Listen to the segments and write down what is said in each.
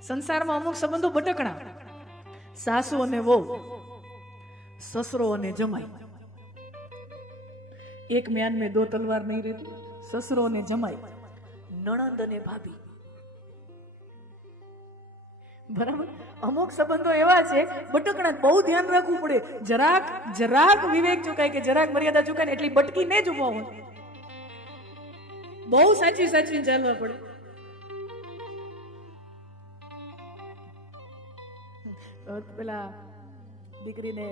સંસારમાં અમુક સંબંધો બટકણા, સાસુ અને વહુ, સસરો અને જમાઈ. એક म्यान में दो तलवार नहीं रहती. ससरो ने जमाई, नणंद ने भाभी. बराबर. अमुक संबंधो एवा छे बटकણા, બહુ ધ્યાન રાખવું પડે. જરાક વિવેક ચૂકાય કે જરાક મર્યાદા ચૂકાય ને એટલી બટકી ને જ ઉભો હોય. બહુ સાચવીને ચાલવા પડે. પેલા દીકરીને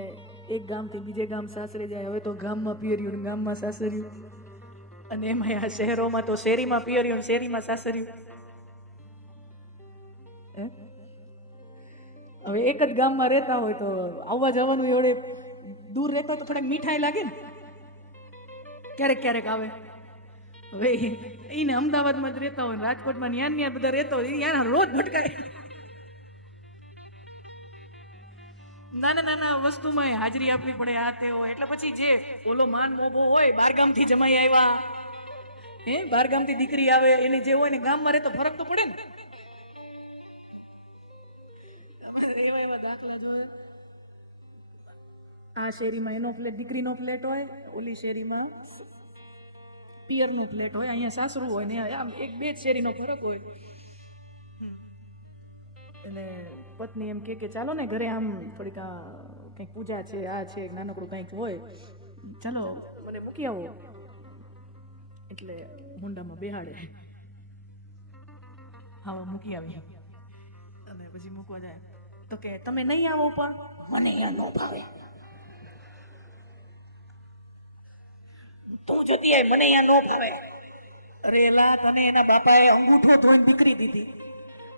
એક ગામથી બીજે ગામ સાસરે જાય, હવે તો ગામમાં પિયર્યું, ગામમાં સાસર્યું, અને એમાં આ શહેરોમાં તો શેરીમાં પિયર્યું, શેરીમાં સાસર્યું. હવે એક જ ગામમાં રહેતા હોય તો આવવા જવાનું એવડે દૂર રહેતા તો થોડાક મીઠાઈ લાગે ને, ક્યારેક આવે. હવે એને અમદાવાદમાં જ રહેતા હોય, રાજકોટમાં ન્યા બધા રહેતા હોય, ન્યા રોજ ભટકાય. નાના વસ્તુમાં હાજરી આપવી પડે, આ તે હોય. એટલે પછી જે ઓલો માન મોભો હોય, બારગામથી જમાઈ આવ્યા, બારગામથી દીકરી આવે, એની જે હોય ને ગામમાં રહે તો ફરક તો પડે ને. એવા દાખલા જોયા. આ શેરીમાં એનો ફ્લેટ, દીકરીનો ફ્લેટ હોય, ઓલી શેરીમાં પિયરનો ફ્લેટ હોય, અહીંયા સાસરું હોય ને આમ એક બે જ શેરીનો ફરક હોય. અને પત્ની એમ કે ચાલો ને ઘરે આમ થોડીક કંઈક પૂજા છે, આ છે, નાનકડું કંઈક હોય, ચાલો મને મૂકી આવો. એટલે મુંડામાં બેહાડે, હા મૂકી આવી. અને પછી મૂકવા જાય તો કે તમે નહીં આવો, પણ મને અહીંયા ન ભાવે, તું જતી આય, મને અહીંયા ન ભાવે. અરે એલા, તને એના બાપાએ અંગૂઠો ધોઈને દીકરી દીધી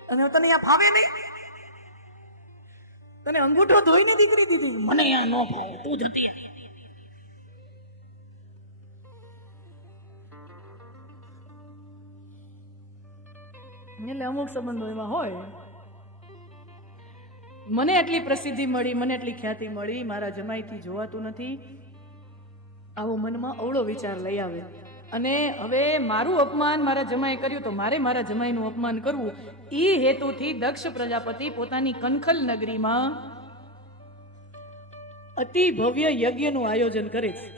અને તને અહીંયા ભાવે નહીં? તને અંગૂઠો ધોઈને દીકરી દીધી, મને અહીંયા ન ભાવે, તું જતી આય. એટલે અમુક સંબંધો એવા હોય. મને એટલી પ્રસિદ્ધિ મળી, મને એટલી ખ્યાતિ મળી, મારા જમાઈથી જોવાતું નથી, આવો મનમાં અવળો વિચાર લઈ આવે. અને હવે મારું અપમાન મારા જમાઈ કર્યું તો મારે મારા જમાઈનું અપમાન કરવું, એ હેતુથી દક્ષ પ્રજાપતિ પોતાની કનખલ નગરીમાં અતિ ભવ્ય યજ્ઞનું આયોજન કરે છે.